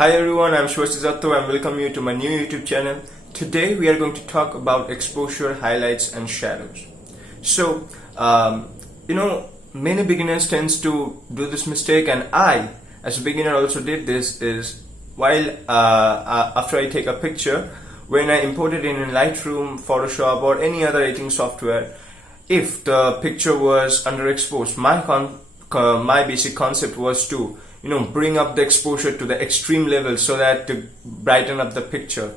Hi everyone, I'm Shwasizato and welcome you to my new YouTube channel. Today we are going to talk about exposure, highlights and shadows. So, many beginners tends to do this mistake, and I as a beginner also did this, is while after I take a picture, when I import it in Lightroom, Photoshop or any other editing software, if the picture was underexposed, my basic concept was to bring up the exposure to the extreme level so that to brighten up the picture.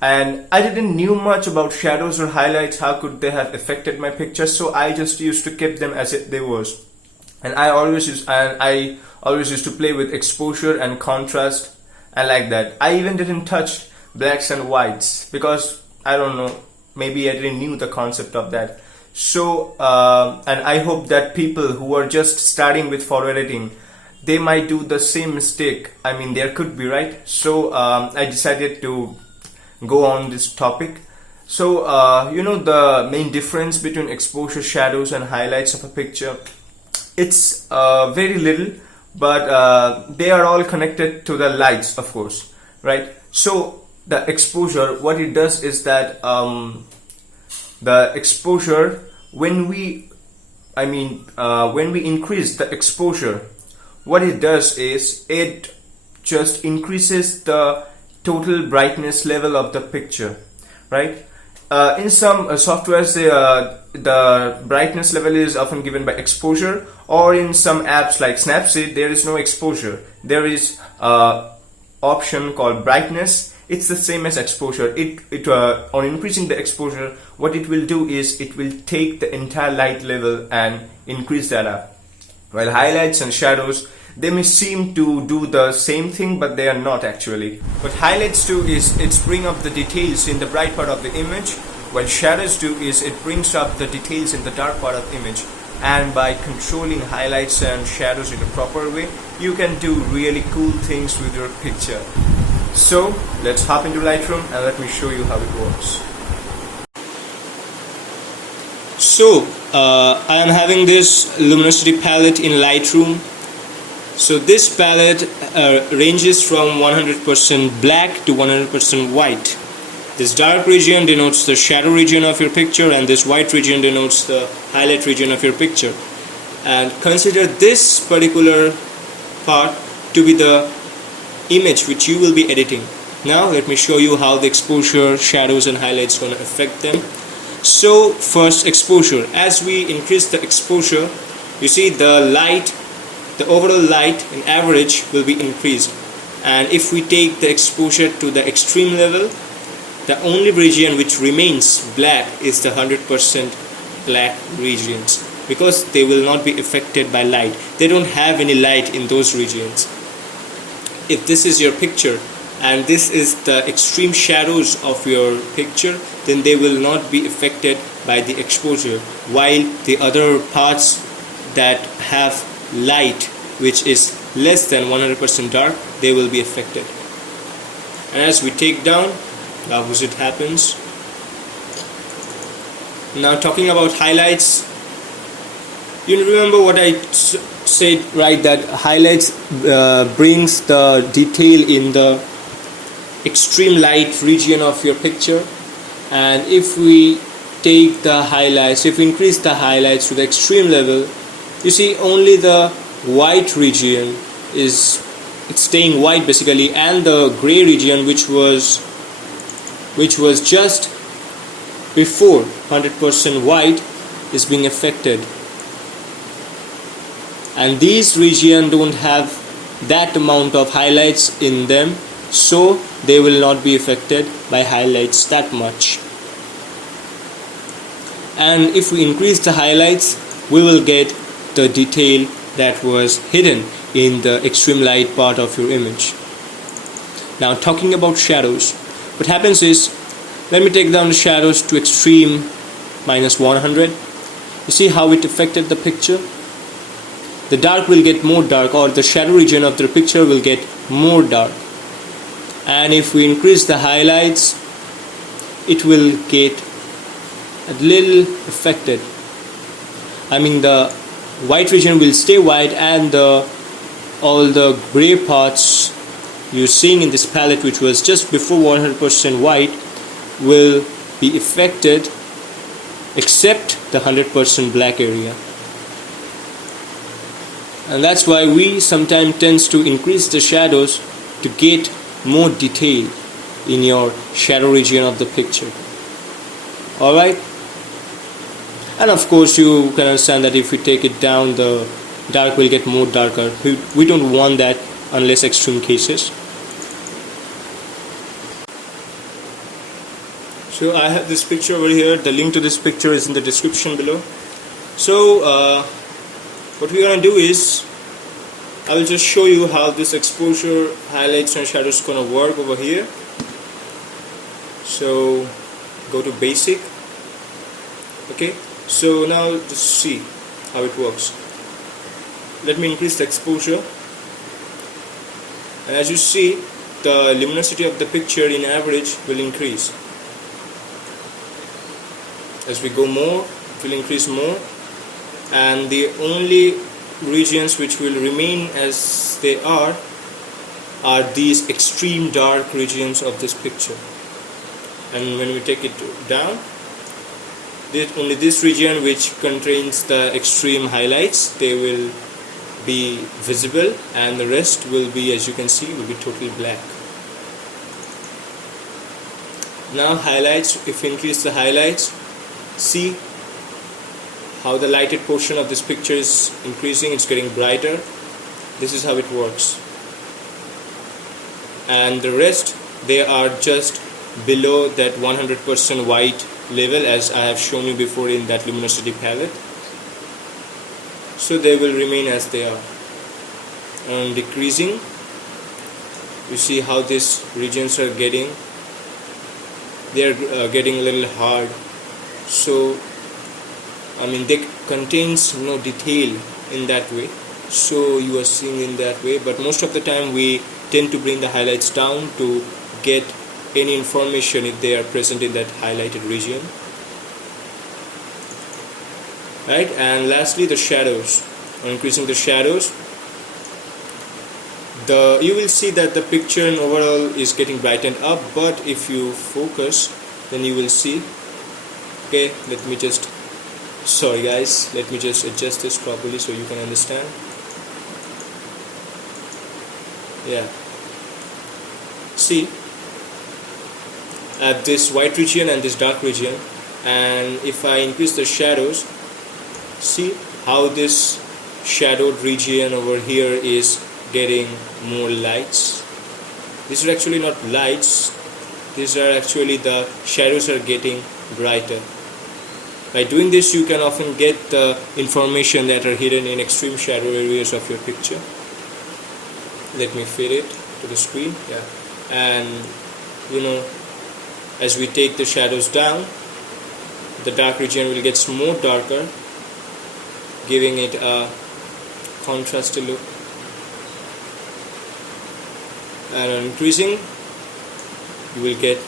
And I didn't knew much about shadows or highlights, how could they have affected my picture, so I just used to keep them as it they was. And I always used to play with exposure and contrast and like that. I even didn't touch blacks and whites because I don't know, maybe I didn't knew the concept of that. So and I hope that people who are just starting with photo editing, they might do the same mistake. I mean, there could be, right? So I decided to go on this topic. So the main difference between exposure, shadows and highlights of a picture, it's very little, but they are all connected to the lights, of course, right? So the exposure, what it does is that the exposure, when we increase the exposure, what it does is it just increases the total brightness level of the picture, right? In some softwares, the brightness level is often given by exposure, or in some apps like Snapseed, there is no exposure. There is option called brightness. It's the same as exposure. On increasing the exposure, what it will do is it will take the entire light level and increase that up. While highlights and shadows, they may seem to do the same thing, but they are not actually. What highlights do is it's bring up the details in the bright part of the image, while shadows do is it brings up the details in the dark part of the image. And by controlling highlights and shadows in a proper way, you can do really cool things with your picture. So let's hop into Lightroom and let me show you how it works. So I am having this luminosity palette in Lightroom. So this palette ranges from 100% black to 100% white. This dark region denotes the shadow region of your picture, and this white region denotes the highlight region of your picture. And consider this particular part to be the image which you will be editing. Now let me show you how the exposure, shadows and highlights going to affect them. So first, exposure. As we increase the exposure, you see the overall light in average will be increased. And if we take the exposure to the extreme level, the only region which remains black is the 100% black regions, because they will not be affected by light. They don't have any light in those regions. If this is your picture and this is the extreme shadows of your picture, then they will not be affected by the exposure, while the other parts that have light which is less than 100% dark, they will be affected. And as we take down, the opposite happens. Now talking about highlights, you remember what I said, right? That highlights brings the detail in the extreme light region of your picture. And if we take the highlights, if we increase the highlights to the extreme level, you see only the white region it's staying white basically, and the gray region which was just before 100% white is being affected. And these regions don't have that amount of highlights in them, so they will not be affected by highlights that much. And if we increase the highlights, we will get the detail that was hidden in the extreme light part of your image. Now talking about shadows, what happens is, let me take down the shadows to extreme -100. You see how it affected the picture? The dark will get more dark, or the shadow region of the picture will get more dark. And if we increase the highlights, it will get a little affected. I mean, the white region will stay white and all the gray parts you're seeing in this palette, which was just before 100% white, will be affected except the 100% black area. And that's why we sometimes tends to increase the shadows to get more detail in your shadow region of the picture. Alright, and of course you can understand that if we take it down, the dark will get more darker. We don't want that unless extreme cases. So I have this picture over here. The link to this picture is in the description below. So what we're gonna do is, I will just show you how this exposure, highlights and shadows gonna work over here. So go to basic. Okay, so now just see how it works. Let me increase the exposure, and as you see, the luminosity of the picture in average will increase. As we go more, it will increase more, and the only regions which will remain as they are these extreme dark regions of this picture. And when we take it down, only this region which contains the extreme highlights, they will be visible, and the rest will be, as you can see, will be totally black. Now highlights, if we increase the highlights, see how the lighted portion of this picture is increasing, it's getting brighter. This is how it works. And the rest, they are just below that 100% white level, as I have shown you before in that luminosity palette. So they will remain as they are. And decreasing, you see how these regions are getting, they are getting a little hard. So I mean, they contains no detail in that way, so you are seeing in that way. But most of the time we tend to bring the highlights down to get any information if they are present in that highlighted region, right? And lastly, the shadows. On increasing the shadows, you will see that the picture in overall is getting brightened up, but if you focus, then you will see. Okay, let me just adjust this properly so you can understand. Yeah, see, at this white region and this dark region, and if I increase the shadows, see how this shadowed region over here is getting more lights. These are actually not lights, these are actually the shadows are getting brighter. By doing this, you can often get the information that are hidden in extreme shadow areas of your picture. Let me fit it to the screen. Yeah, and you know, as we take the shadows down, the dark region will get more darker, giving it a contrasty look. And on increasing, you will get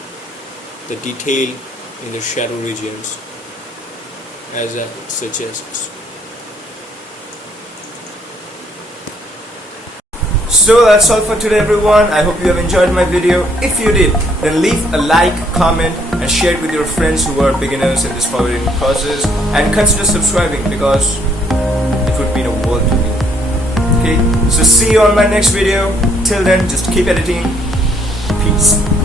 the detail in the shadow regions as it suggests. So that's all for today, everyone. I hope you have enjoyed my video. If you did, then leave a like, comment and share it with your friends who are beginners in this forwarding process, and consider subscribing because it would mean a world to me. Okay, so see you on my next video. Till then, just keep editing. Peace.